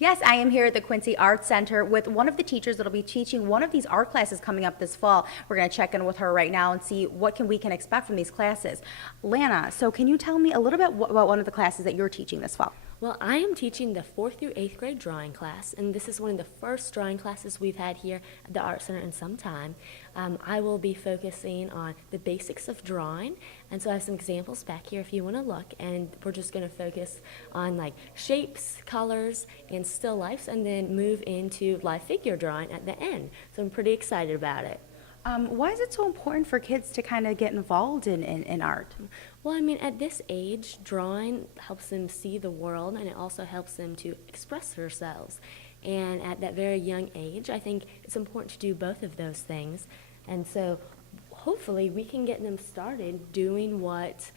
Yes, I am here at the Quincy Arts Center with one of the teachers that'll be teaching one of these art classes coming up this fall. We're going to check in with her right now and see what we can expect from these classes. Lana, so can you tell me a little bit about one of the classes that you're teaching this fall? Well, I am teaching the 4th through 8th grade drawing class, and this is one of the first drawing classes we've had here at the Art Center in some time. I will be focusing on the basics of drawing, and so I have some examples back here if you want to look, and we're just going to focus on like shapes, colors, and still lifes, and then move into live figure drawing at the end. So I'm pretty excited about it. Why is it so important for kids to kind of get involved in art? Well, I mean, at this age, drawing helps them see the world, and it also helps them to express themselves. And at that very young age, I think it's important to do both of those things. And so hopefully we can get them started doing what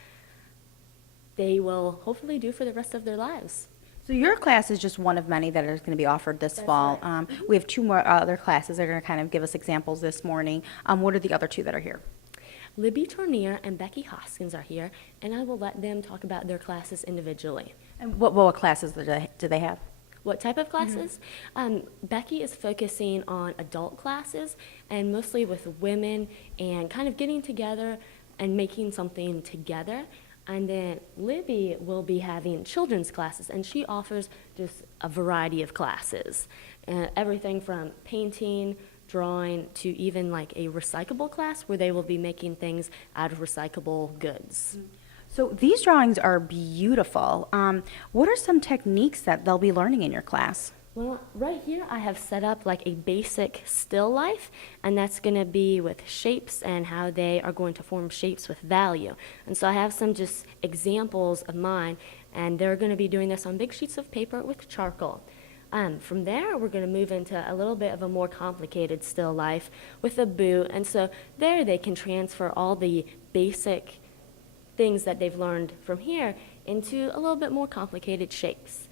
they will hopefully do for the rest of their lives. So your class is just one of many that are going to be offered this fall. Right. We have two more other classes that are going to kind of give us examples this morning. What are the other two that are here? Libby Tournier and Becky Hoskins are here, and I will let them talk about their classes individually. And what classes do they have? What type of classes? Becky is focusing on adult classes, and mostly with women and kind of getting together and making something together. And then Libby will be having children's classes, and she offers just a variety of classes. Everything from painting, drawing, to even like a recyclable class where they will be making things out of recyclable goods. So these drawings are beautiful. What are some techniques that they'll be learning in your class? Well, right here I have set up like a basic still life, and that's going to be with shapes and how they are going to form shapes with value. And so I have some just examples of mine, and they're going to be doing this on big sheets of paper with charcoal. From there, we're going to move into a little bit of a more complicated still life with a boot, and so there they can transfer all the basic things that they've learned from here into a little bit more complicated shapes.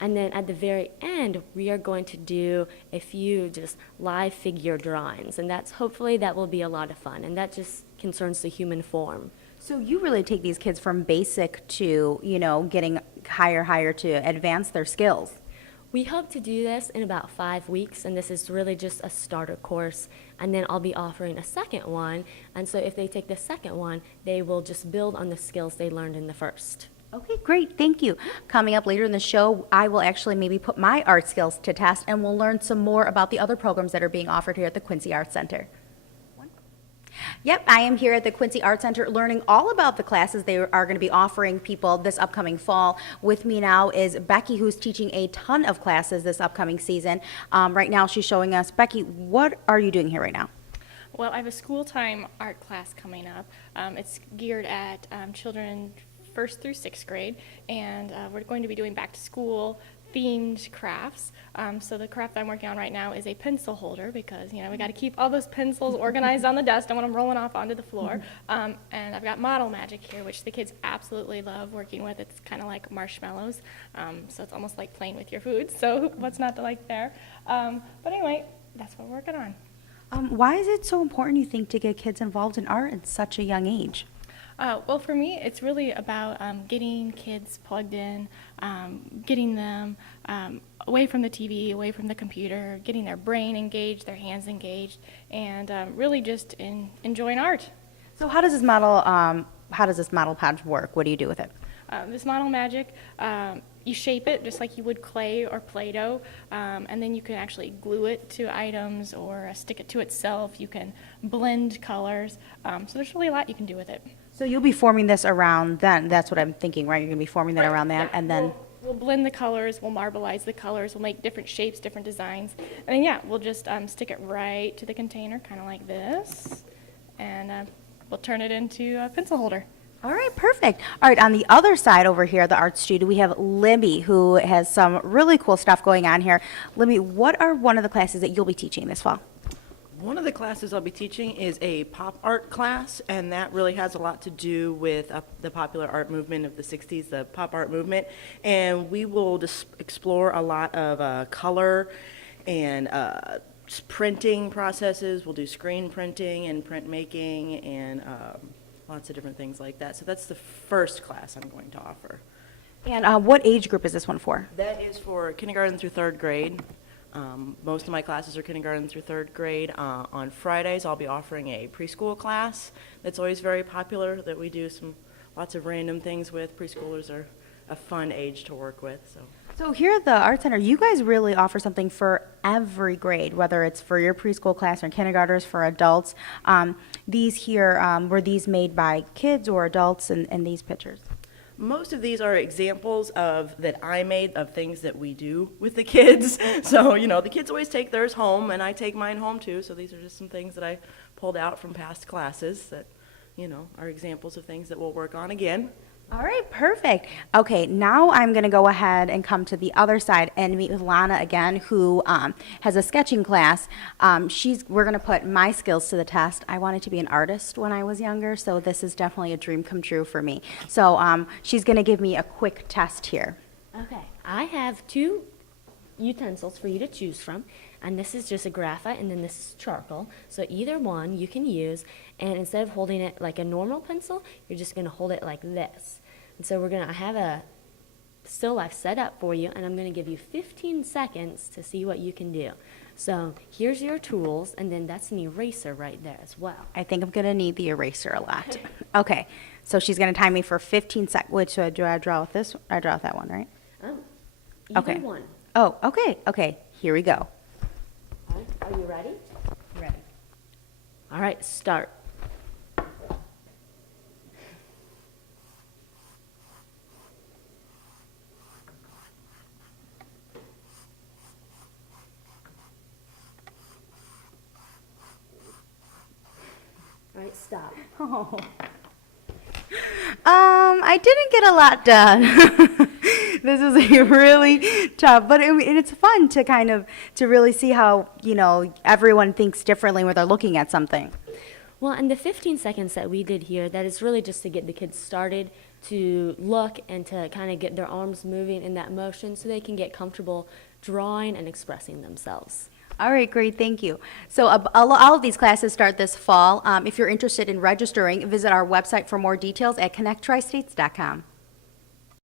And then at the very end, we are going to do a few just live figure drawings, and hopefully that will be a lot of fun, and that just concerns the human form. So you really take these kids from basic to, getting higher to advance their skills. We hope to do this in about 5 weeks, and this is really just a starter course, and then I'll be offering a second one, and so if they take the second one, they will just build on the skills they learned in the first. Okay, great, thank you. Coming up later in the show, I will actually maybe put my art skills to test, and we'll learn some more about the other programs that are being offered here at the Quincy Arts Center. Yep, I am here at the Quincy Arts Center learning all about the classes they are going to be offering people this upcoming fall. With me now is Becky, who's teaching a ton of classes this upcoming season. Right now she's showing us. Becky, what are you doing here right now? Well, I have a school time art class coming up. It's geared at children 1st through 6th grade, and we're going to be doing back to school themed crafts. So the craft I'm working on right now is a pencil holder, because we got to keep all those pencils organized on the desk. Don't want them rolling off onto the floor. And I've got model magic here, which the kids absolutely love working with. It's kind of like marshmallows, so it's almost like playing with your food. So what's not to like there? But anyway, that's what we're working on. Why is it so important, you think, to get kids involved in art at such a young age? Well, for me, it's really about getting kids plugged in, getting them away from the TV, away from the computer, getting their brain engaged, their hands engaged, and really just enjoying art. So how does this model podge work? What do you do with it? This model magic, you shape it just like you would clay or Play-Doh, and then you can actually glue it to items or stick it to itself. You can blend colors, so there's really a lot you can do with it. So you'll be forming this around then. That's what I'm thinking, right? You're going to be forming that around that, Yeah. and then... We'll blend the colors, we'll marbleize the colors, we'll make different shapes, different designs, and then we'll just stick it right to the container, kind of like this, and we'll turn it into a pencil holder. All right, perfect. All right, on the other side over here, the art studio, we have Libby, who has some really cool stuff going on here. Libby, what are one of the classes that you'll be teaching this fall? One of the classes I'll be teaching is a pop art class, and that really has a lot to do with the popular art movement of the 60s, the pop art movement. And we will just explore a lot of color and printing processes. We'll do screen printing and printmaking and lots of different things like that. So that's the first class I'm going to offer. And what age group is this one for? That is for kindergarten through third grade. Most of my classes are kindergarten through third grade. On Fridays, I'll be offering a preschool class that's always very popular, that we do lots of random things with. Preschoolers are a fun age to work with, so. So here at the Art Center, you guys really offer something for every grade, whether it's for your preschool class or kindergartners, for adults. These here, were these made by kids or adults in these pictures? Most of these are examples that I made of things that we do with the kids. So, the kids always take theirs home, and I take mine home too. So these are just some things that I pulled out from past classes that, are examples of things that we'll work on again. All right, perfect. Okay, now I'm going to go ahead and come to the other side and meet with Lana again, who has a sketching class. We're going to put my skills to the test. I wanted to be an artist when I was younger, so this is definitely a dream come true for me. So she's going to give me a quick test here. Okay, I have 2 utensils for you to choose from, and this is just a graphite and then this is charcoal. So either one you can use, and instead of holding it like a normal pencil, you're just going to hold it like this. And so I have a still life set up for you, and I'm going to give you 15 seconds to see what you can do. So here's your tools, and then that's an eraser right there as well. I think I'm going to need the eraser a lot. Okay, so she's going to time me for 15 seconds. Which do I draw with this? I draw with that one, right? Either Okay. one. Oh, okay, here we go. All right, are you ready? Ready. All right, start. All right, stop. Oh. I didn't get a lot done. This is really tough, but it's fun to to really see how, everyone thinks differently when they're looking at something. Well, and the 15 seconds that we did here, that is really just to get the kids started to look and to kind of get their arms moving in that motion so they can get comfortable drawing and expressing themselves. All right, great, thank you. So all of these classes start this fall. If you're interested in registering, visit our website for more details at connecttristates.com.